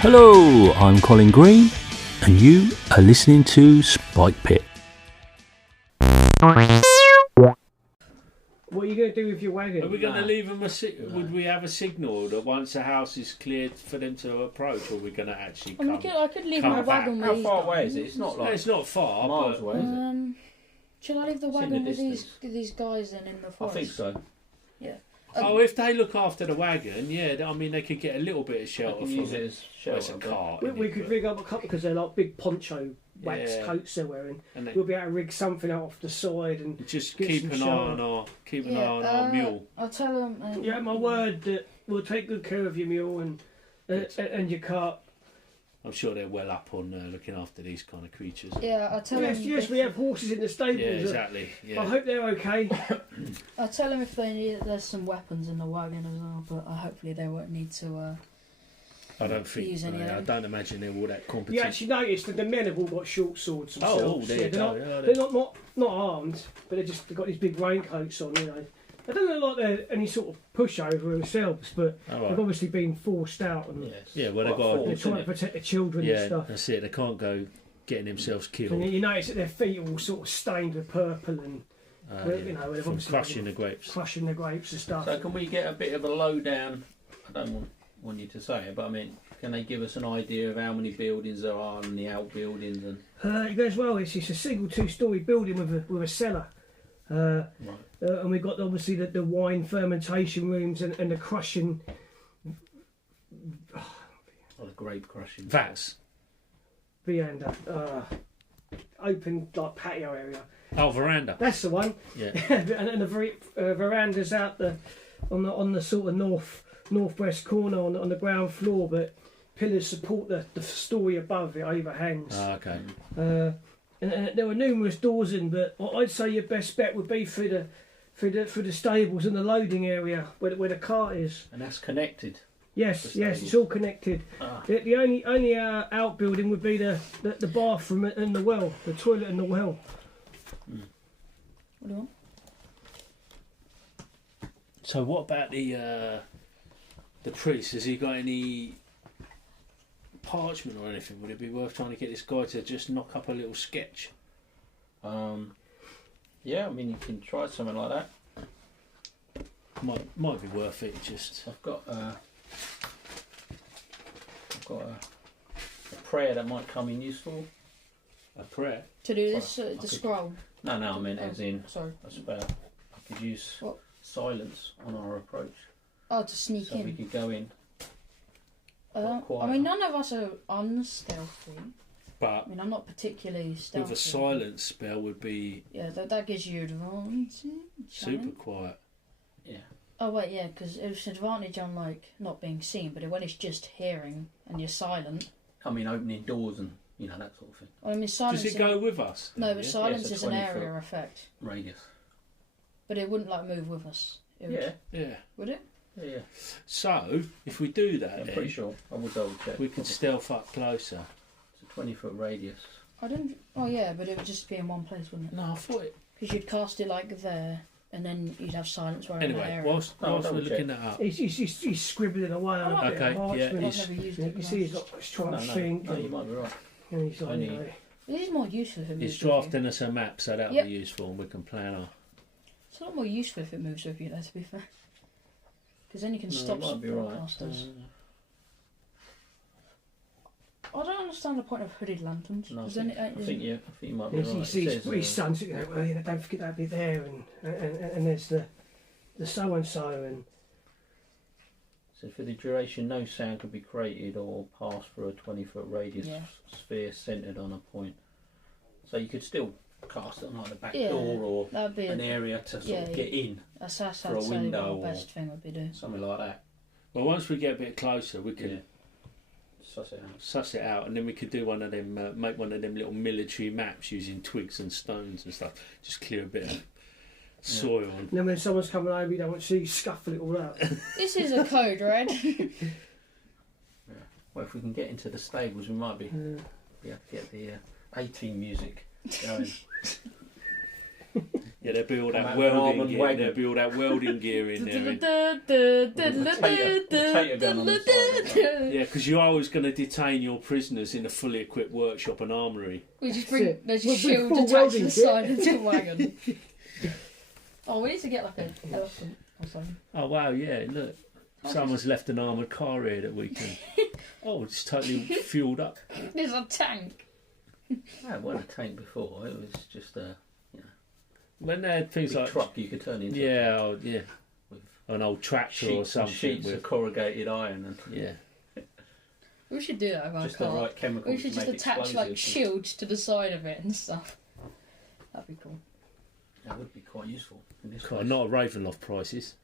Hello, I'm Colin Green, and you are listening to Spike Pit. What are you going to do with your wagon? Are we going to leave them would we have a signal that once the house is cleared for them to approach, or are we going to actually come? I could leave my wagon with How these far guys. away is it? It's not like it's not far, miles but away, is it? Shall I leave the It's in wagon the with distance. these guys then in the I forest? think so. Yeah. if they look after the wagon, yeah, I mean they could get a little bit of I shelter can from use it it. as Well, it's shelter. a cart. We could rig up a couple because they're like big poncho wax Yeah. coats they're wearing. And they, We'll be able to rig something out off the side and just get keep some an eye shelter. on our mule. I'll tell them. you have my word that we'll take good care of your mule and your cart. I'm sure they're well up on looking after these kind of creatures. Yeah, I'll tell them. Yes, we have horses in the stables. Yeah, exactly. Yeah. I hope they're okay. I'll tell them if they need. There's some weapons in the wagon as well, but hopefully they won't need to. I don't think. use any of I them. don't imagine they're all that You competent. actually noticed that the men have all got short swords themselves. there you they're go. not, Yeah, they're not armed, but they've got these big raincoats on. You know, they don't look like they're any sort of pushover themselves, but All they've right. obviously been forced out and Yes. Yeah, well, they've Quite got- they're forced, trying to isn't it? protect the children and Yeah, stuff. that's it. They can't go getting themselves And killed. you notice that their feet are all sort of stained with purple and you know, they've from obviously crushing the grapes. crushing the grapes and stuff. So can we get a bit of a lowdown? I don't want you to say it, but I mean, can they give us an idea of how many buildings there are and the outbuildings and? It goes well. It's a single two-storey building with a cellar. Right. And we've got obviously the wine fermentation rooms and the crushing Or the grape crushing. Vats. veranda, open like patio area. Oh, veranda. That's the one. Yeah. and the veranda's out on the sort of northwest corner on the ground floor, but pillars support the story above. It overhangs. Okay. And there were numerous doors in, but I'd say your best bet would be through the stables and the loading area where the cart is. And that's connected. Yes, The yes, stables. it's all connected. Ah. The only outbuilding would be the bathroom and the well, the toilet and the well. What do you want? So what about the priest? Has he got any parchment or anything? Would it be worth trying to get this guy to just knock up a little sketch? Yeah, I mean you can try something like that. Might be worth it. Just I've got a prayer that might come in useful. a prayer. To do this, I the could- scroll. No, I mean as in Sorry. a spell. I could use What? silence on our approach, Oh, to sneak so we in. could go in. I quiet. mean, none of us are unstealthy. But I mean, I'm not particularly stealthy. with a silence spell would be Yeah, that gives you advantage. super quiet. Yeah. Oh wait, yeah, because it's advantage on like not being seen, but when it's just hearing and you're silent. I mean opening doors and that sort of thing. Well, I mean, silence. Does it go with us? No, then, but yeah? silence Yeah, it's a is an 20 area foot. effect. Radius. But it wouldn't like move with us. It would, Yeah. Yeah. Would it? Yeah. So if we do that, I'm then pretty sure. I will double check. we could stealth up closer. It's a 20-foot radius. I don't. Oh yeah, but it would just be in one place, wouldn't it? No, I thought it. Because you'd cast it like there, and then you'd have silence where in that Anyway, area. whilst I'll we're double looking check. that up, He's scribbling away on a bit Okay, of parchment. yeah, I've he's- never used You it. see, he's trying to No, think. no, you might be right. And he's like, Only- you know, It is more useful if it moves. he's with you. drafting us a map, so that'll Yep. be useful, and we can plan our. It's a lot more useful if it moves with you, though, to be fair. Because then you can No, stop you might be right. spellcasters. I don't understand the point of hooded lanterns. No, I Is think, any- I think you might be he right. sees It says, his son sitting there. Well, don't forget that'd be there, and there's the so and so, and so for the duration, no sound could be created or passed through a 20-foot radius Yeah. sphere centered on a point. So you could still cast it on like the back Yeah, door or that'd be an area to sort of yeah. get in, That's for I'd a say window the or- best thing would be doing. something like that. Well, once we get a bit closer, we can Yeah. Suss it out. suss it out, and then we could do one of them, make one of them little military maps using twigs and stones and stuff. Just clear a bit of soil. And then when someone's coming over, you don't want to see you scuffle it all out. This is a code red. Well, if we can get into the stables, we might be able to get the A-team music going. Yeah, they build Come that out with an welding armoured gear. wagon. They build that welding gear in there. Potato gun on the side. Yeah, because you're always going to detain your prisoners in a fully equipped workshop and armoury. We just That's bring it. there's a With shield full attached to welding the kit. side of the wagon. Oh, we need to get like an elephant or something. Oh wow, yeah, look. Someone's left an armoured car here that we can. Oh, it's totally fueled up. There's a tank. Yeah, it wasn't a tank before. It was just a When they had things big like. truck you could turn into. Yeah, oh, yeah. With An old tractor or Sheets and something. sheets of With, corrugated iron and yeah. We should do that with our just the car. right chemicals. We should to just make attach like explosives. shields to the side of it and stuff. That'd be cool. That would be quite useful in this God, place. not at Ravenloft prices.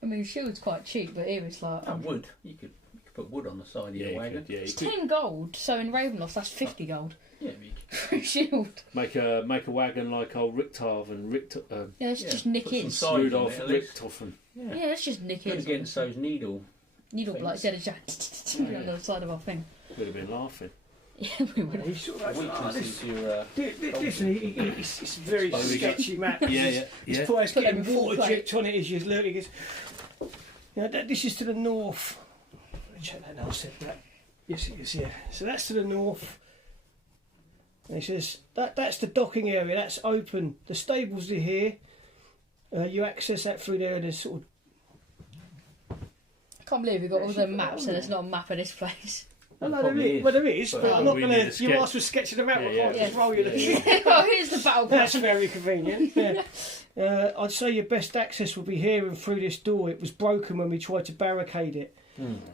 I mean, shield's quite cheap, but here it's like Wood. You could put wood on the side of Yeah, your you wagon. could, yeah, you it's could 10 gold. So in Ravenloft, that's 50 gold Yeah, for a shield. make a wagon like old Richthofen and Yeah, let's Yeah, just nick put some his. sides on Rudolf it, at least. Richthofen. Yeah. Yeah, let's just nick Good his. against those needle. Needle things. like I said, it's just on the side of our thing. Would have been laughing. Yeah, we would. He's sort of like, Weakness this, is your. listen, it's very Oh, we sketchy map. Yeah. His price Put them getting in full water plate. dripped on it as you look. He goes, this is to the north. Let me check that now. I said that. Yes, it is. Yeah. So that's to the north. And he says that's the docking area. That's open. The stables are here. You access that through there, and there's sort of. I can't believe we've got all the maps and there's not a map of this place. No, there probably is. Well, there is, But but I'm not we going need to. a You sketch. asked for sketching them out. Yeah, I can't yeah. just roll you the. Well, here's the battle That's pass. very convenient. Yeah. I'd say your best access would be here and through this door. It was broken when we tried to barricade it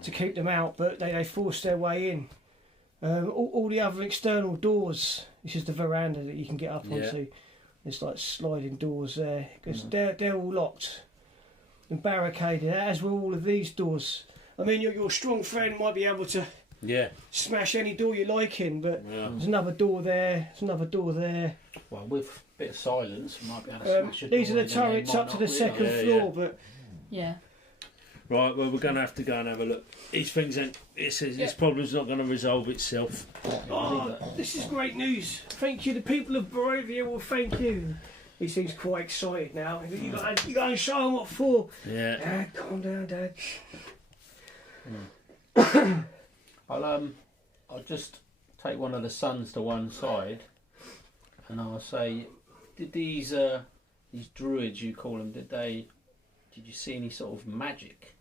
to keep them out, but they forced their way in. All the other external doors. This is the veranda that you can get up Yeah. onto. There's like sliding doors there because they're all locked and barricaded, as were all of these doors. I mean, your strong friend might be able to Yeah. smash any door you like in, but Yeah. there's another door there. There's another door there. Well, with a bit of silence, you might be able to smash a These are door the in and they turrets might up to not the second realise. Yeah, floor, but Yeah. Right, well, we're going to have to go and have a look. These things ain't. This problem's not going to resolve itself. oh, this is great news. Thank you. The people of Barovia will thank you. He seems quite excited now. You got to show him what for. Yeah. Dad, calm down, Dad. I'll just take one of the sons to one side, and I'll say, did these druids you call them? Did you see any sort of magic?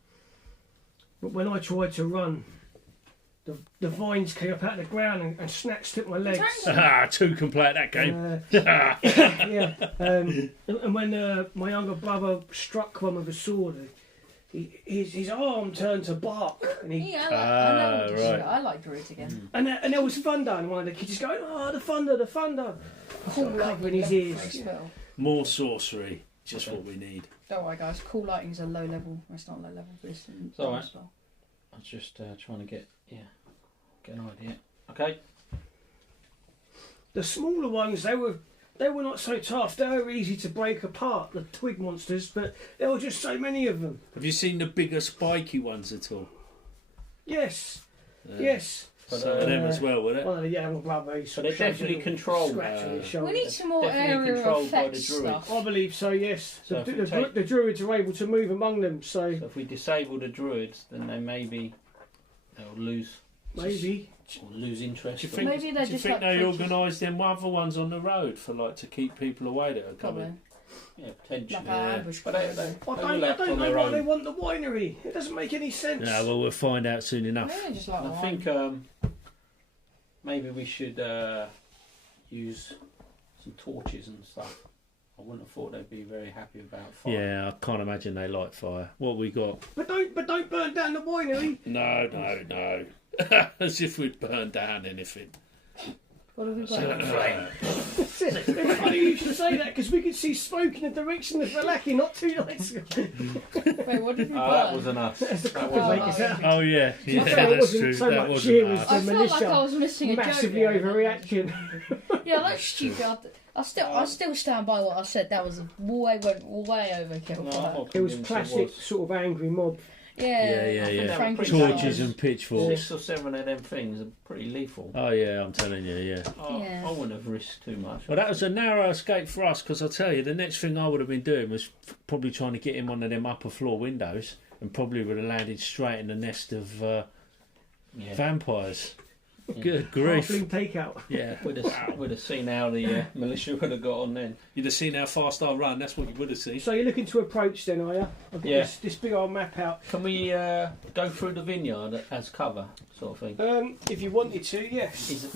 But when I tried to run, the vines came up out of the ground and snatched at my legs. Ah, two can play at that game. Yeah. And when my younger brother struck one with a sword, his arm turned to bark, and he Yeah, I know. right. I like druids again. and there was thunder, and one of the kids just going, "Oh, the thunder!" Cool covering his lighting, ears. level 3 spell. More sorcery. Just what we need. Don't worry, guys. Cool lighting's a low level. It's not low level, but it's It's all right. spell. I was just trying to get an idea. Okay. The smaller ones, they were not so tough. They were easy to break apart, the twig monsters, but there were just so many of them. Have you seen the bigger spiky ones at all? Yes, Uh, yes. Some of them as well, would it? Well, the younger brother, he So they're shows a definitely little controlled. scratch on his shoulder. We need some more Definitely area controlled by effect the druids. stuff. I believe so, yes. So if we The take- the druids are able to move among them, so So if we disable the druids, then they'll lose maybe. or lose interest. Do you or- think, Maybe they're do you just think like they creatures. organise them other ones on the road for to keep people away that are Probably. coming? Yeah, potentially. Like Yeah. our ambush But crew. they I all don't left on know their why they own. want the winery. It doesn't make any sense. Yeah, well, we'll find out soon enough. Yeah, just like I wine. think maybe we should use some torches and stuff. I wouldn't have thought they'd be very happy about fire. Yeah, I can't imagine they like fire. What we got? But don't burn down the winery. No. As if we'd burn down anything. What have we got? It's funny you should say that because we could see smoke in the direction of Valaki not 2 nights ago. Wait, what did we Oh, burn? that wasn't us. As the That couple wasn't make us. us out. Oh yeah, I thought it that's wasn't true. so that much wasn't you as us. the I felt like militia I was missing a massively joke. there. overreacting. Yeah, that's stupid. I still stand by what I said. That was went way overkill. No, for I'm that. not It was convinced classic sort of angry mob. Yeah. they're Frankenstein. pretty Torches and pitchforks. 6 or 7 of them things are pretty lethal. Oh yeah, I'm telling you, yeah. Yeah. I wouldn't have risked too much. Well, that was a narrow escape for us because I'll tell you, the next thing I would have been doing was probably trying to get in one of them upper floor windows and probably would have landed straight in the nest of vampires. Yeah. Good grief. Halfling take out. Yeah. We'd have seen how the militia would have got on then. You'd have seen how fast I run, that's what you would have seen. So you're looking to approach then, are you? I've got Yeah. this big old map out. Can we go through the vineyard as cover, sort of thing? If you wanted to, yes.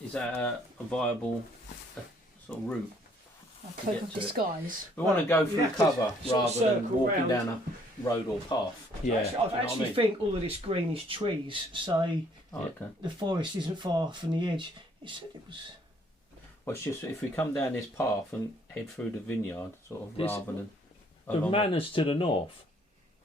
Is that a viable sort of route? A to cloak get of to it? disguise. We want to go you through have to cover sort of rather than circle walking round. down a road or path. Yeah. I Do you know what I actually mean? think all of this green is trees, so Oh, okay. the forest isn't far from the edge. It said it was. Well, it's just if we come down this path and head through the vineyard, sort of, This- rather than The along manors to the north.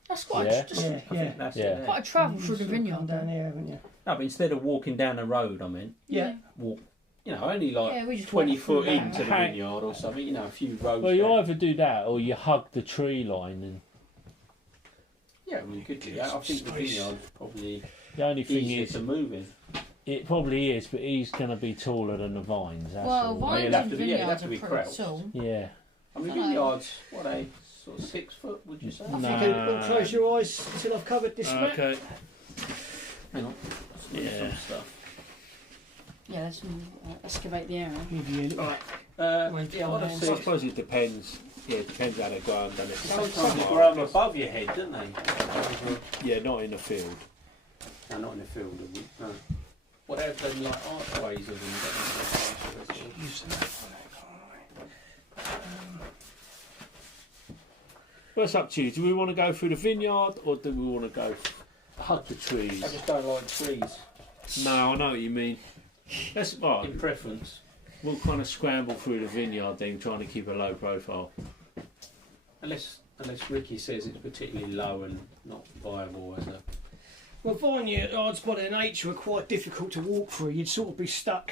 That's quite Yeah. just Yeah, I think yeah. that's Yeah. it. there. quite a travel through the You've sort of come vineyard. down Though. here, haven't you? No, but instead of walking down the road, I mean, Yeah. walk. You know, only like Yeah, we just 20 walk through foot that. into the Hang- vineyard or something. You know, a few roads. Well, you down. either do that or you hug the tree line. And Yeah, well, you could do that. I think the Space. vineyard's probably the only thing easier is, to move in. it probably is, but he's going to be taller than the vines. That's Well, all. vines you'll have and to be- yeah, you'll have vineyards to are be pretty crouched. tall. Yeah. I mean, I know. vineyards, what are they? Sort of 6 foot, would you say? No. Okay, well, close your eyes until I've covered this map. Okay. Hang on. Let's look at Yeah. some stuff. Yeah, let's excavate the area. Maybe a little. Right. Wait, Yeah, what I fine. see. I suppose it depends. Yeah, it depends how they go on, doesn't it? Sometimes they grow above your head, don't they? Yeah, not in the field. No, not in the field, do we? No. What have them like archways of them? Use the map for that, can't Well, it's up to you. Do we want to go through the vineyard or do we want to go hug the I trees? just don't like trees, No, I know what you mean. Let's, well, in preference. we'll kind of scramble through the vineyard then, trying to keep a low profile. Unless Ricky says it's particularly low and not viable as a... Well, vineyards by their nature are quite difficult to walk through. You'd sort of be stuck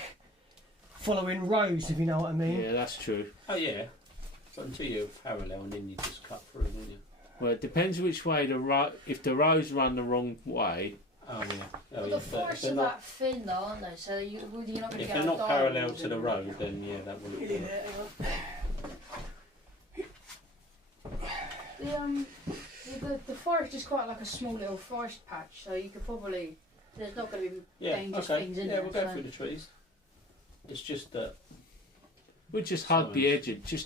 following rows, if you know what I mean. Yeah, that's true. Oh yeah. So until you're parallel and then you just cut through, don't you? Well, it depends which way if the roads run the wrong way. Oh yeah. Oh, Well, yeah. the forests are that thin though, aren't they? So you're not going to If get they're a not dialogue parallel to in the them. road, then yeah, that wouldn't Yeah, work. hang on. The forest is quite like a small little forest patch, so you could probably. There's not going to be Yeah, dangerous okay. things in Yeah, there. we'll go so- through the trees. It's just that We'll just hug the edge of he's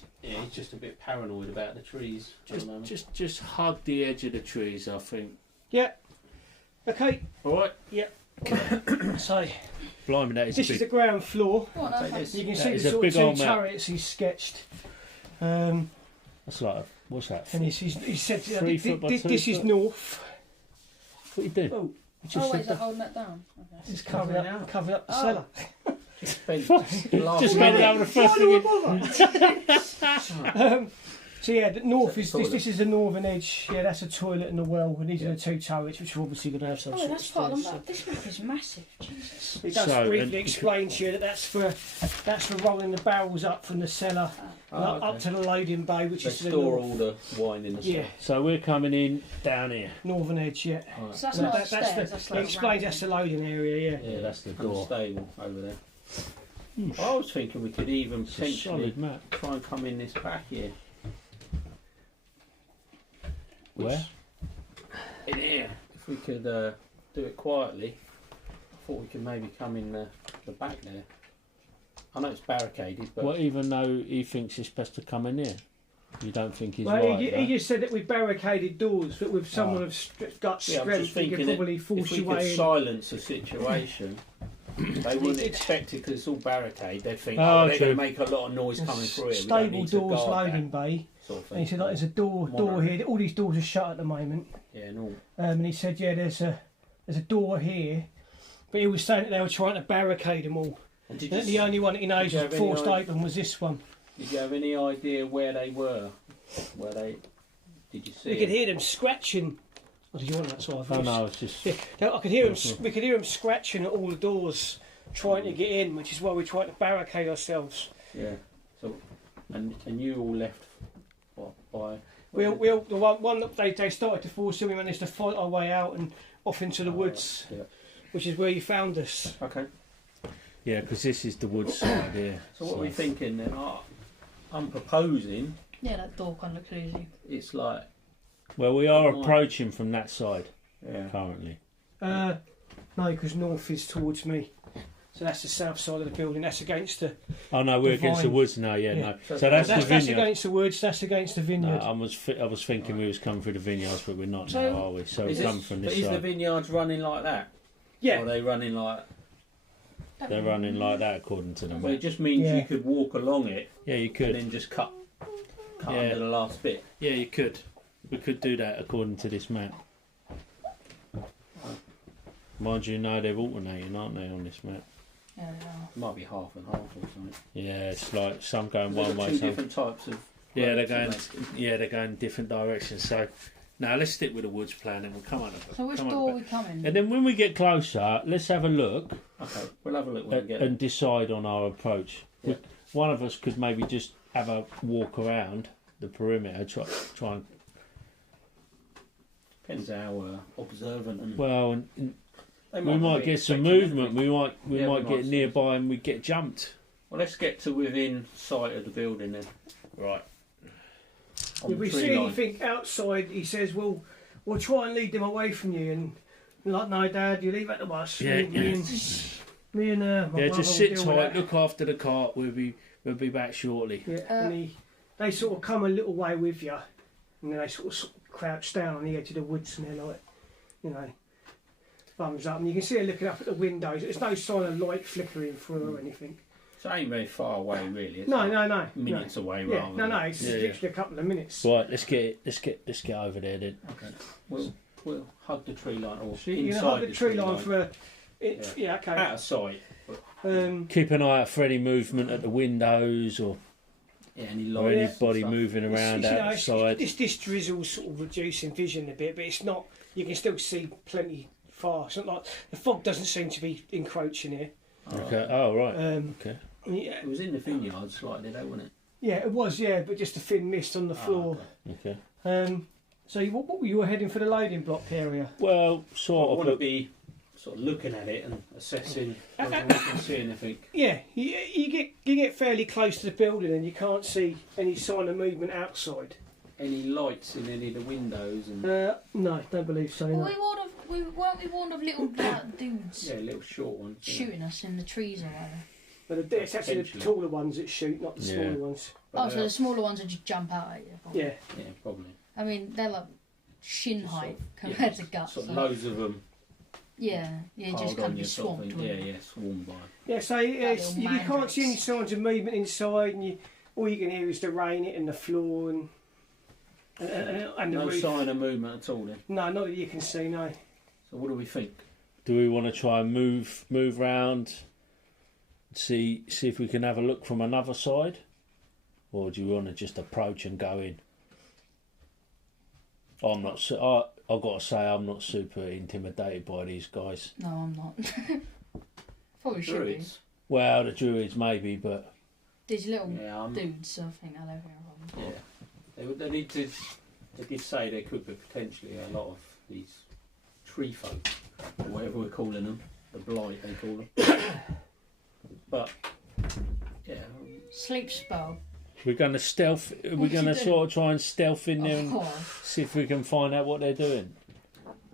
just a bit paranoid about the trees at the moment. just hug the edge of the trees. I think. Yeah. Okay. All right. So Blimey, that is this a is the big. ground floor. What on I'll earth take has- this. You can That see is the a sort big of old two map. turrets he's sketched. And That's like what's that? he said 3 foot by 2 this is foot? north. What you do? Oh, You just Oh, wait, said is that holding that down? Okay. it's covered up the Oh. cellar. just made it over the first thing. So yeah, the north is Toilet. this is the northern edge. Yeah, that's a toilet and a well, and these are the two turrets, which are obviously going to have some Oh, sort that's of part of the stairs. map. This map is massive. Jesus. It does So, briefly and- explain to you that that's for rolling the barrels up from the cellar up to the loading bay, which They is to the store north. all the wine in the Yeah, cellar. So we're coming in down here. northern edge. Yeah, Right. So that's No, not that's stairs. the. That's It like explains ramping. that's the loading area. Yeah. Yeah, that's the And the door. stable over there. Hmm. I was thinking we could even It's a potentially solid map. try and come in this back here. Where? In here. If we could do it quietly, I thought we could maybe come in the back there. I know it's barricaded, but Well, even though he thinks it's best to come in here, you don't think he's Well, right. he no? just said that with barricaded doors, but with someone Oh. of gut yeah, I'm strength, just he could thinking that probably if force we your could way in. silence the situation, they wouldn't expect it because it's all barricaded. They'd think, Oh, oh, they're true. going to make a lot of noise coming through here. We don't Stable need to doors, guard loading that bay. sort of And he thing. said, like, there's a door Monitoring. here. All these doors are shut at the moment. Yeah, no. And he said, yeah, there's a door here. But he was saying that they were trying to barricade them all. And did That you, the only one that he knows did you was have any forced idea- open was this one. did you have any idea where they were? Did you see? We could them? hear them scratching. Oh, did you want that sort of Oh voice? no, it's just. Yeah, I could hear him. We could hear him scratching at all the doors, trying to get in, which is why we're trying to barricade ourselves. Yeah. So, and you all left what, by the one that they started to force, so we managed to fight our way out and off into the woods, Yeah. which is where you found us. Okay. Yeah, because this is the wood side here. So what are we thinking then? I'm proposing Yeah, that door kind of looks easy. it's like Well, we are approaching from that side yeah. currently. No, because north is towards me. So that's the south side of the building. That's against the. Oh no, we're against the vine. woods now. Yeah, Yeah. no. So So that's the That's vineyard. against the woods. That's against the No, vineyard. I was thinking we was coming through the vineyards, but we're not So, now, are we? So we Is come this- from but this is the side. vineyards running like that? Yeah. Or are they running like? They're running like that according to the Well, it map. just means Yeah. you could walk along it Yeah, you and could. then just cut Yeah. under the last bit. Yeah, you could. We could do that according to this map. Mind you, no, they're alternating, aren't they, on this map? Yeah, they are. Might be half and half or something. Yeah, it's like some going They've one got way, two some. different types of. Yeah, they're roads, going. haven't Yeah, they're going different directions. So, now let's stick with the woods plan, and we'll come on. So which come on door are back. we coming? And then when we get closer, let's have a look they? Okay, we'll have a look when we and, get and decide on our approach. Yeah. One of us could maybe just have a walk around the perimeter, try and. Depends how observant and. Well, and They we not might be get some expecting movement. anything. We Yeah, might we get might see nearby and we get jumped. Well, let's get to within sight of the building then. Right. On If the we tree see line. anything outside, he says, "Well, we'll try and lead them away from you." And we're like, "No, Dad, you leave that to us. Yeah. Me and my Yeah, brother just will sit deal with tight. that." Look after the cart. We'll be back shortly. Yeah, and they sort of come a little way with you, and then they sort of crouch down on the edge of the woods, and they're like, you know, thumbs up, and you can see her looking up at the windows. There's no sign of light flickering through or anything. So it ain't very far away, really. It's No, like no. minutes away, Yeah, rather. no, it's Yeah, literally a couple of minutes. Right. Let's get over there then. Okay. We'll hug the tree line or So you're inside gonna hug the the tree line for a. Yeah, okay. out of sight. Keep an eye out for any movement at the windows or Any or lights. anybody and stuff. moving around outside. This drizzle's sort of reducing vision a bit, but it's not. You can still see plenty far. It's not like the fog doesn't seem to be encroaching here. Okay. Oh right. Okay. Yeah, It was in the vineyard slightly though, wasn't it? yeah, it was. Yeah, but just a thin mist on the floor. Okay. So you were heading for the loading block area. Well, I sort want of. to But be sort of looking at it and assessing whether we can see anything. Yeah, you get fairly close to the building and you can't see any sign of movement outside. Any lights in any of the windows and No, don't believe so. Well, No. weren't we warned of little dudes yeah, little short ones. you know. shooting us in the trees or whatever? But it's actually the Potentially. taller ones that shoot, not the smaller Yeah. ones. Oh, so the smaller ones would just jump out at you. Probably. Yeah. Yeah, probably. I mean, they're like shin Just height sort of- compared to guts. Sort of so- loads of them. Yeah, you just piled can't on be you sort of swamped. thing. wouldn't Yeah, you? yeah, swarmed by. Yeah, so it's, little you can't see any mandrakes. signs of movement inside, and all you can hear is the rain hitting the floor and the No roof. sign of movement at all then. No, not that you can see. No. So what do we think? do we want to try and move round? See if we can have a look from another side, or do you want to just approach and go in? I'm not. I've got to say I'm not super intimidated by these guys. No, I'm not. Probably should be. Druids. Well, the druids maybe, but These little Yeah, dudes, I think I don't hear of them. yeah. They need to. They did say there could be potentially a lot of these tree folk, or whatever we're calling them, the blight they call them. But yeah, Sleep spell. we're going to stealth. We're What going to you do? sort of try and stealth in there and Oh, see if we can find out what they're doing,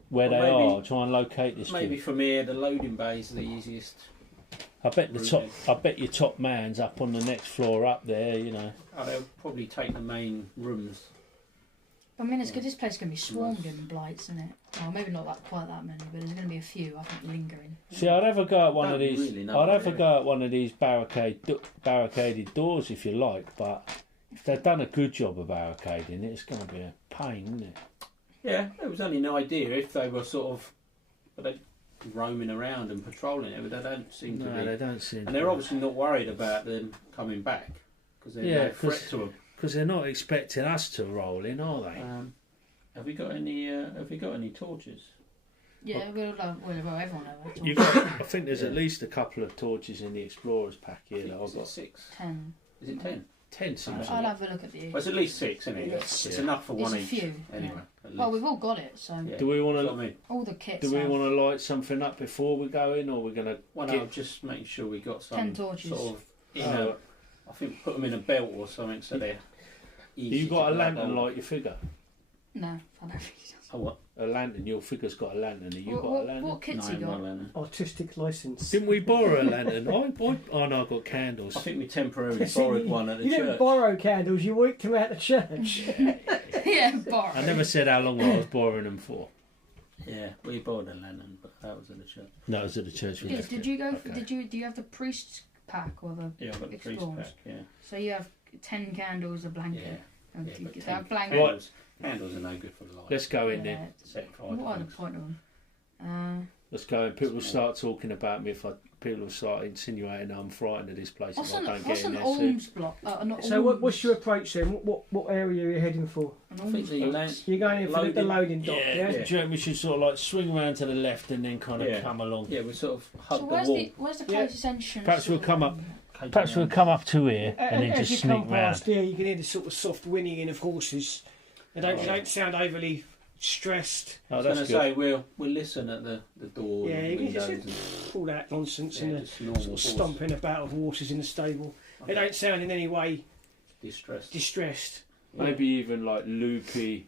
where Well, they maybe- are. Try and locate this. maybe kid. from here the loading bay is the easiest. I bet the top. I bet your top man's up on the next floor up there. You know. Oh, they'll probably take the main rooms. I mean, it's good. This place is going to be swarmed in blights, isn't it? Well, maybe not quite that many, but there's going to be a few, I think, lingering. See, I'd ever go at one of Don't these. really know, I'd ever yeah. go at one of these barricaded doors if you like, but if they've done a good job of barricading it, it's going to be a pain, isn't it? Yeah, it was only an idea if they were sort of roaming around and patrolling it, but they don't seem to be. they don't seem. And they're obviously not worried about them coming back because they're Yeah, no threat to them. because they're not expecting us to roll in, are they? Have we got any? Have we got any torches? Yeah, we'll everyone over. You got. I think there's at least a couple of torches in the explorers pack here that I've Is it got. 6? 10. Is it 10? 10 seems I'll have a look at the. Well, it's at least 6, isn't it? Yes. It's enough for There's one a each. few, Anyway. yeah. At least. Well, we've all got it, so Yeah. Do we want That's what I to? mean. all the kits. Do we have want to light something up before we go in, or we're going to? Well, no, just making sure we got some 10 torches. sort of, I think put them in a belt or something so they're easy. You got to a grab lantern hold. like your figure? No, I don't think he does. Oh, what? A lantern. Your figure's got a lantern. Have you What, got a what, lantern? what kit's No, he got? no lantern. Artistic license. Didn't we borrow a lantern? Oh no, I've got candles. I think we temporarily borrowed one at the You church. didn't borrow candles, you worked them out the church. Yeah, borrow. I never said how long I was borrowing them for. Yeah, we borrowed a lantern, but that was at the church. No, it was at the church. We left Did it. you go? Okay. Do you have the priest's pack or the? Yeah, I got the priest Explorers. pack, yeah. So you have 10 candles, a blanket. Yeah. And Yeah, you but get 10 that blanket. Candles are no good for the light. Let's go in Yeah. then. Set fire What are to the things. point of them? Let's go in. People will start talking about me if people will start insinuating I'm frightened of this place What's if I an, don't what's get in an there soon. alms block? Not So what's your approach then? What area are you heading for? An I think alms the block? lamp. You're going in for the loading dock, Yeah, yeah? do you reckon we should sort of like swing around to the left and then kind of Yeah. come along? Yeah, we sort of hug So the where's wall. where's the Yeah. closest entrance? Perhaps we'll to come the- up. Perhaps we'll come up to here and then As just you sneak come round. past here, you can hear the sort of soft whinnying of horses. They don't sound overly stressed. Oh, I was going that's to good. say, we'll listen at the door Yeah, and you can windows just all that nonsense and and just the normal sort of horse stomping about of horses in the stable. They don't sound in any way distress. distressed. Maybe even like loopy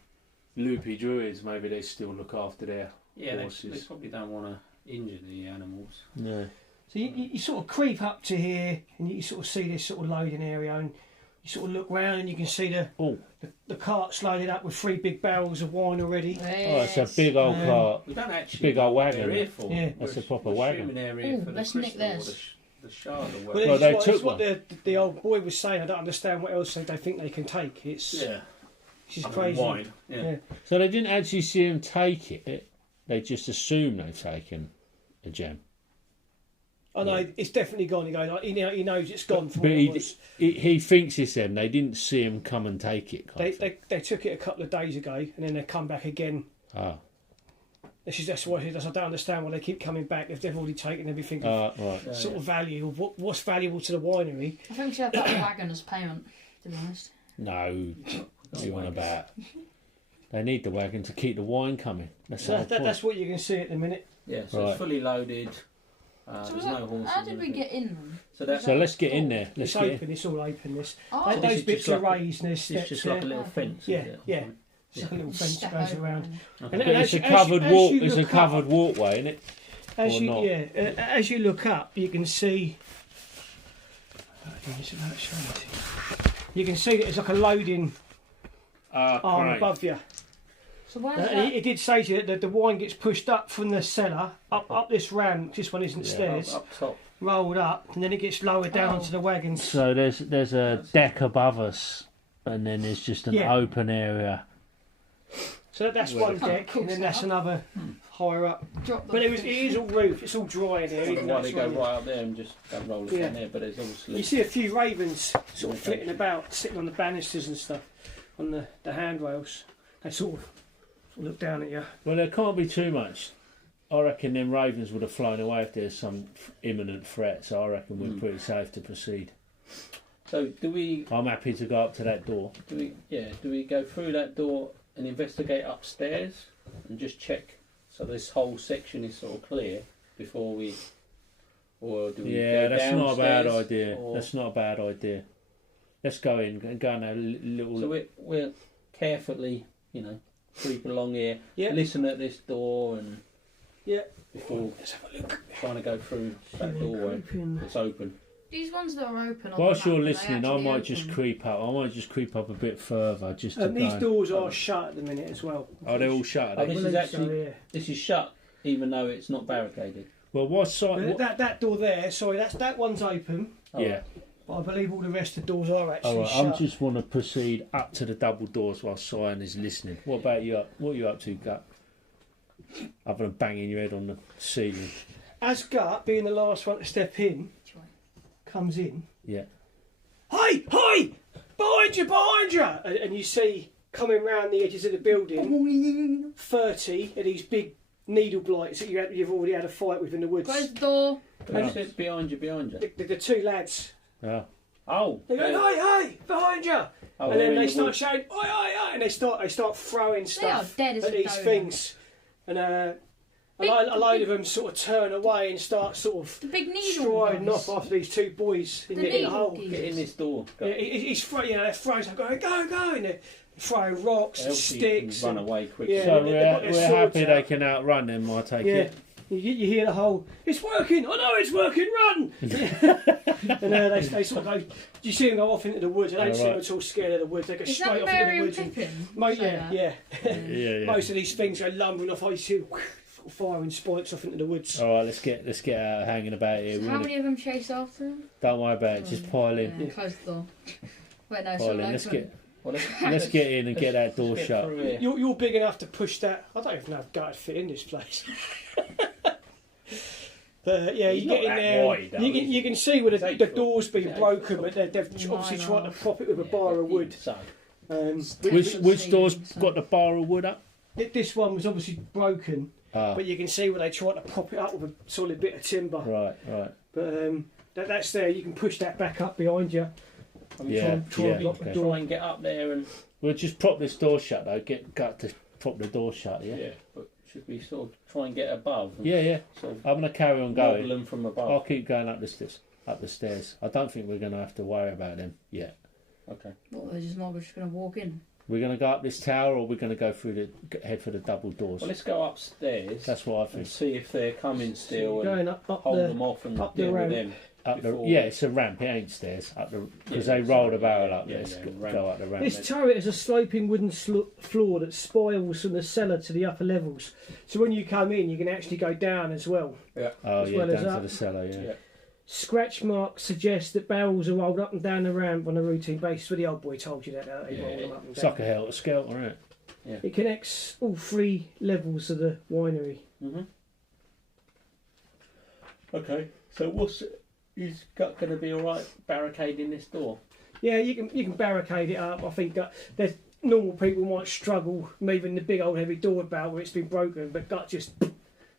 druids. Maybe they still look after their Yeah, they horses. probably don't want to injure the animals. No. So you sort of creep up to here and you sort of see this sort of loading area and you sort of look round and you can see the cart's loaded up with 3 big barrels of wine already. Oh, it's a big old cart. We don't actually. Big old know what wagon. they're here for. Yeah. That's a proper we're wagon. assuming they're here Ooh, for the let's nick crystal or theirs. the shard or Well, whatever. Well, they it's took what one. the old boy was saying. I don't understand what else they think they can take. It's Yeah. She's Other crazy. than wine. Yeah. Yeah. So they didn't actually see him take it. They just assume they've taken a gem. Oh no, it's definitely gone. He goes, like, he knows it's gone for But what it was. he thinks it's them. They didn't see him come and take it. Kind of thing. They took it a couple of days ago, and then they come back again. Ah, That's why he does. I don't understand why they keep coming back if they've already taken everything of right. sort of value. Of what's valuable to the winery? I think we should have that wagon as payment, to be honest. No, what you on about? They need the wagon to keep the wine coming. That's So the whole point. that's what you can see at the minute. Yeah, so Right. it's fully loaded. So There's was no that, horses. how did or we anything. get in them? So that's So let's get in there. Let's It's get in. open. It's all open. This Oh, So this those is bits just are like a- raised. And there's It's steps just there. like a little fence. Yeah, is it, or yeah. something? It's like a little fence step that goes over around. them. And But it's as a you- covered as walk. you It's a look covered up- walkway, isn't it? As Or you not. as you look up, you can see. You can see that it's like a loading arm Great. above you. So where's And that? it did say to you that the wine gets pushed up from the cellar up this ramp. This one isn't Yeah. stairs. Up top. Rolled up, and then it gets lowered down Oh. onto the wagons. So there's a deck above us, and then there's just an Yeah. open area. So that's Well, one Oh, deck, cool and then setup. that's another higher up. Drop the But it is all roof. It's all dry in here. I don't even know though why they it's go raining. right up there and just don't roll it Yeah. down there, but there's obviously. You see a few ravens sort of flitting about, sitting on the banisters and stuff, on the handrails. They sort of look down at you. Well, there can't be too much. I reckon them ravens would have flown away if there's some imminent threat. So I reckon we're pretty safe to proceed. So do we I'm happy to go up to that door. do we go through that door and investigate upstairs and just check so this whole section is sort of clear before we, or do we Yeah, go that's not a bad downstairs, idea. or- That's not a bad idea. Let's go in and go and have a little. So we're carefully, creep along here, Yeah. listen at this door, and Yeah. before Let's have a look. trying to go through that doorway that's open. These ones that are open. On Whilst the you're map, are they listening, I actually might just open? creep up. I might just creep up a bit further, just to And these go. doors are shut at the minute as well. Oh, they're all shut. Oh, Are they? this is Believe actually- so, yeah. This is shut, even though it's not barricaded. Well, what side? That door there, sorry, that one's open. Yeah. But I believe all the rest of the doors are actually All right. shut. I just want to proceed up to the double doors while Cyan is listening. What about you? What are you up to, Gut? Other than banging your head on the ceiling. As Gut, being the last one to step in, comes in. Yeah. Hey, hey! Behind you! And you see, coming round the edges of the building, 30 of these big needle blights that you've already had a fight with in the woods. Close the door. Who said behind you? The two lads. Yeah. Oh. They go, hey, behind you! Oh, and then they're they in the start woods. shouting, oi, oi, oi! And they start throwing stuff dead as at a these donut. things. And a load of them sort of turn away and start sort of The big needle striding ones. off after these two boys in The the needle hole. geese. Get in this door. Go. Yeah, he's they're throwing stuff, going, go! And they're throwing rocks and Elsie can sticks. run and- away quickly. Yeah. So they've got their we're swords happy out. they can outrun them, I take Yeah. it. You hear the whole, it's working! I know it's working, run! And they sort of go, you see them go off into the woods. They don't seem at all scared of the woods. They go Is straight that off Mary into the and woods. Pippin? Say that? Yeah. Yeah. Most of these things go lumbering off. I see firing spikes off into the woods. All right, let's get out hanging about here. So We how wanna- many of them chase after him? Don't worry about it. Just pile in. Yeah, close the door. Wait, no, it's Pile all in. Let's open. get Well, let's get in and get that door get shut. through here. You're big enough to push that. I don't even know if guys fit in this place. But yeah, He's you not get in that there. wide, though, you, is you can see where He's the 8 foot. door's been He's 8 broken, foot. but they've obviously Mine tried to are. prop it with a Yeah, bar but of wood. So, Which door's got the bar of wood up? This one was obviously broken, Ah, but you can see where they tried to prop it up with a solid bit of timber. right. But that's there. You can push that back up behind you. I mean, Yeah, try and block okay. the door. try and get up there and We'll just prop this door shut though. Got to prop the door shut. Yeah. but should we sort of try and get above? And Yeah. Sort of I'm gonna carry on wobble going. them from I'll above. keep going up the stairs. I don't think we're gonna have to worry about them yet. Okay. What, they're just not just going to walk in? We're gonna go up this tower, or we're gonna go through head for the double doors. Well, let's go upstairs That's what I and think. see if they're coming still and Going up hold them off and up the deal with ramp. them. Up the, before- yeah, it's a ramp. It ain't stairs. Up the because Yeah, they rolled a so- barrel up. yeah, Let's yeah, go ramp. up the ramp. This turret is a sloping wooden floor that spirals from the cellar to the upper levels. So when you come in, you can actually go down as well. Oh as yeah, well as down to up. the cellar. Yeah. Yeah. Scratch marks suggest that barrels are rolled up and down the ramp on a routine basis. Where the old boy told you that they Yeah, roll them up and It's down. like a helter skelter, isn't it? It connects all three levels of the winery. Mhm. Okay. So is going to be all right barricading this door? Yeah, you can barricade it up. I think there's normal people might struggle moving the big old heavy door about where it's been broken, but Gut just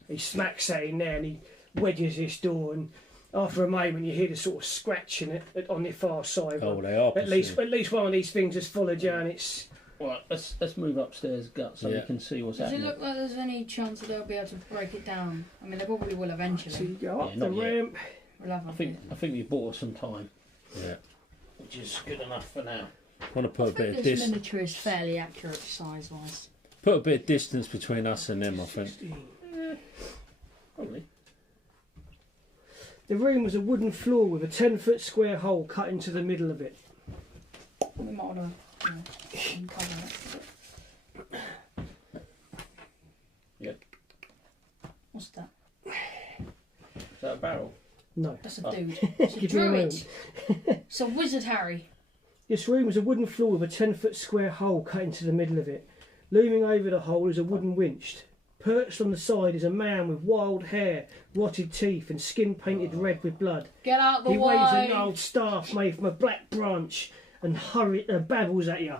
he smacks that in there and he wedges this door, and after a moment you hear the sort of scratching on the far side. Oh, they are. At least one of these things has followed you, and it's Well, let's move upstairs, Gut, so Yeah. we can see what's Does it happening. look like there's any chance that they'll be able to break it down? I mean, they probably will so eventually. you go up Yeah, the not yet. ramp. We'll have I think you bought us some time, Yeah. which is good enough for now. Want to put a I bit think of this dis- miniature is fairly accurate size-wise. put a bit of distance between us and them. I think. Probably. The room was a wooden floor with a 10-foot square hole cut into the middle of it. We might want to uncover it. Yep. What's that? Is that a barrel? No. That's a Oh. dude. It's a Give me a druid. It's a wizard, Harry. This room was a wooden floor with a 10-foot square hole cut into the middle of it. Looming over the hole is a wooden winch. Perched on the side is a man with wild hair, rotted teeth, and skin painted red with blood. Get out the He way. waves an old staff made from a black branch and babbles at you.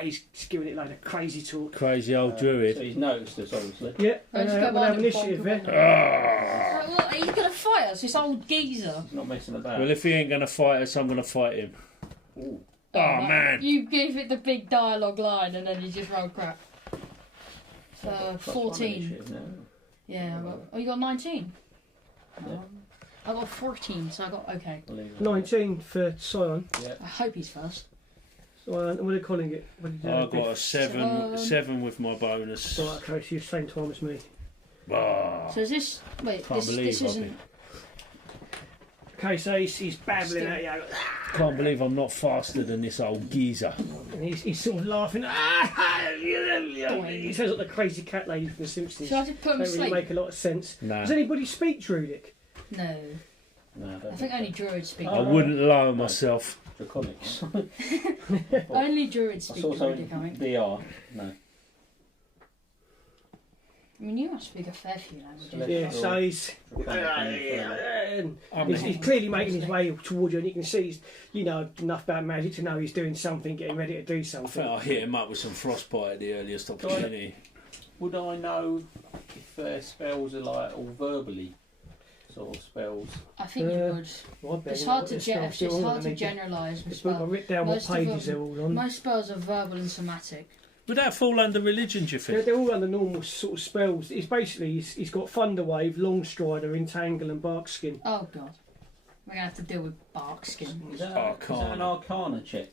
He's giving it a load of crazy talk. Crazy old So druid. he's noticed us, obviously. Yeah, Let's we'll go have behind him, initiative bonk there. him on. Right, well, he's going to fight us, this old geezer. He's not messing about. Well, if he ain't gonna fight us, I'm gonna fight him. Ooh. Oh, man. You gave it the big dialogue line and then you just rolled crap. Plus 14. one initiative now. Yeah, you got 19? Yeah. I got 14, so I got okay. I'll leave it. 19 for Sion. Yeah. I hope he's first. What are they calling it? What did you do? I got a seven, Seven. with my bonus. Right, okay, so you're the same time as me. Ah. So is this... Wait, Can't this believe I've isn't... been- Okay, so he's babbling at you, Can't believe I'm not faster than this old geezer. and he's sort of laughing. He sounds like the crazy cat lady from The Simpsons. Shall I just put him to Don't really sleep? make a lot of sense. Nah. Does anybody speak Druidic? No. No, I don't I think only druids speak. I wouldn't lower myself. Draconics. Only druids I speak saw druidic, I something. think. DR. No. I mean, you must speak a fair few languages. Let's Yeah, go. so he's he's clearly making his way towards you, and you can see he's enough about magic to know he's doing something, getting ready to do I something. think I hit him up with some frostbite at the earliest opportunity. Would I know if their spells are like all verbally? sort of spells? I think you would. Well, I bet It's you hard know to what spells do it's all hard to underneath it. generalise with It's book. I spells. written down what Most of pages they're them- all on. Most spells are verbal and somatic. Would that fall under religion, do you think? They're all under normal sort of spells. It's basically he's got Thunderwave, Longstrider, Entangle, and Barkskin. Oh god, we're gonna have to deal with Barkskin. Is that Arcana. an Arcana check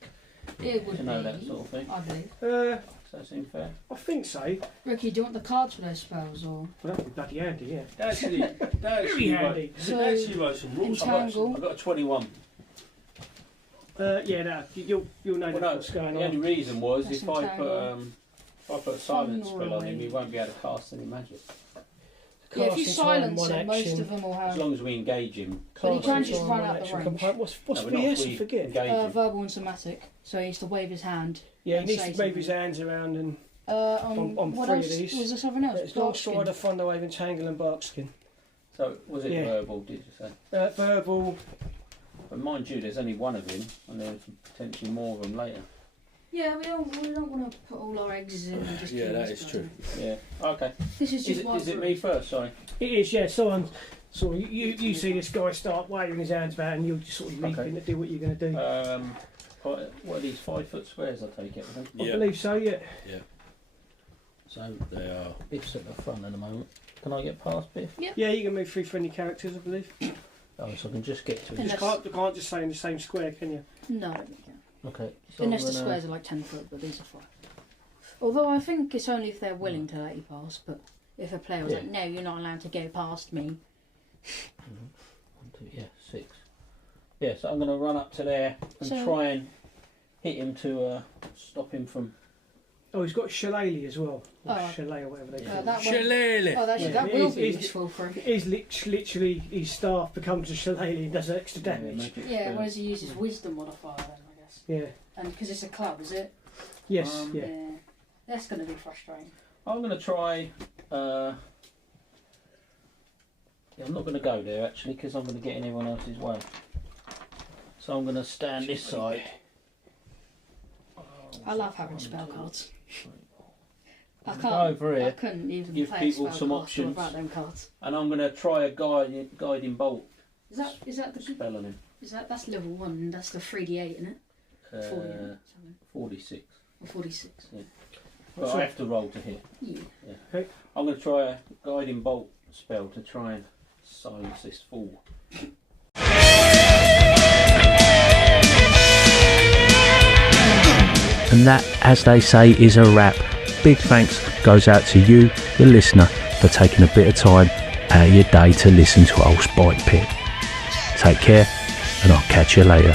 It would to know be, that sort of thing? I believe. Does that seem fair? I think so. Ricky, do you want the cards for those spells or? Well, that'd be bloody handy, yeah. That Very actually handy. So, wrote some rules. Entangle. I've got a 21. Yeah, no, you'll know Well, no, what's going the only on. reason was That's if I Entangle. put a silence Fun spell on him, away. he won't be able to cast any magic. Yeah, if you Casting time, silence one it, most action. of them will As have long as we engage him. But he Casting can't just time, run one out the action range. component. What's No, but not if VS? I we forget. engage him. verbal and somatic. So he needs to wave his hand. Yeah, he and needs say to wave his something. hands around and On three what of else? these. Was there something else? it's Barkskin. Longstrider, Thunderwave, Entangle, and Barkskin. So was it Yeah. verbal? Did you say? Verbal. But mind you, there's only one of him, and there's potentially more of them later. Yeah, we don't want to put all our eggs in and just Yeah, kill that this is guy. true. Yeah. Okay. This is Is just it, one is it group. me first? Sorry. It is, yeah. So you see this guy start waving his hands about, and you'll just sort of leap Okay. in to do what you're going to do. What are these 5-foot squares? I take it. I think. I believe so, yeah. So they are. Biff's at the front at the moment. Can I get past Biff? Yeah, you can move 3 friendly characters, I believe. Oh, so I can just get to You him. just can't just stay in the same square, can you? No, I don't think you can. Okay. So Unless I'm the gonna- squares are like 10 foot, but these are 5. Although I think it's only if they're willing to let you pass, but if a player was Yeah. like, no, you're not allowed to go past me. 1, 2, yeah, 6. Yeah, so I'm going to run up to there and So- try and hit him to stop him from. Oh, he's got Shillelagh as well. Or Oh. Chalet, or whatever they call it. That one, Shillelagh. oh, actually, Yeah, that it will is- be it's- useful for him. It is literally his staff becomes a Shillelagh and does extra damage. magic Yeah, spell. whereas he uses wisdom modifier then, I guess. Yeah. And because it's a club, is it? Yes, yeah. That's going to be frustrating. I'm going to try. Yeah, I'm not going to go there actually because I'm going to get in everyone else's way. So I'm going to stand this side. I love having spell cards. I Go can't. over I here, couldn't even give play people a spell some card options. without them cards. and I'm going to try a guiding bolt Is that the spell on him. that's level 1 and that's the 3d8, isn't it? 40 Uh, something. 46. Or 46. But I have to roll to hit. Yeah. I'm going to try a guiding bolt spell to try and silence this fool. And that, as they say, is a wrap. Big thanks goes out to you, the listener, for taking a bit of time out of your day to listen to old Spike Pit. Take care, and I'll catch you later.